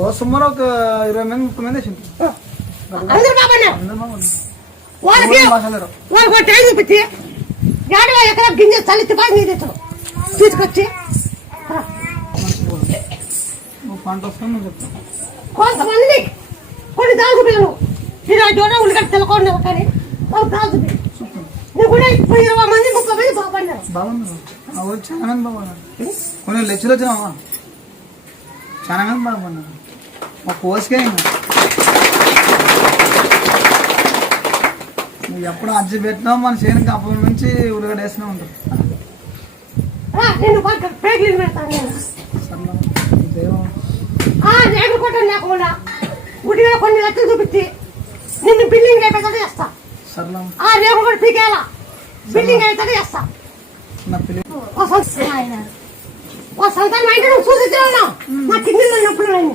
ఓ సుమారు ఒక 20 మంది 30 మంది వేసింది. అందరూ బాగున్నారు. వాళ్ళకి టైం చూపించి 50 ఎకరా గింజ చల్లి బాగా తీసుకొచ్చి పంట వస్తుంది చెప్తాను. కొంతమంది కొన్ని దాగు పిల్లలు 20 ఉల్లిగడ్డ తెలకుండా కానీ వాళ్ళు దాగు నువ్వు కూడా 20 మంది 30 మంది బాగుపడినారు. బాగున్నారు చాలా మంది బాగున్నారు. కొన్ని లెక్కలు వచ్చినావా చాలా మంది బాగుపడినారు. మా కోసుకే నువ్వు ఎప్పుడు అజ్జి పెట్టినావు మన చేయడానికి అప్పటి నుంచి ఉల్లిగడ్డ వేస్తూనే ఉంటారు. నేను పేర్లు పెడతాను రేగులు కొట్ట లేకుండా గుడిగా కొన్ని లెక్కలు చూపించి నిన్ను బిల్డింగ్ అయిపోతాడు చేస్తా. ఆ రేపు కూడా పీకేలా బిల్డింగ్ అవుతాడు చేస్తా. సంతానం అయితే నువ్వు చూసి నా కింద నొప్పులు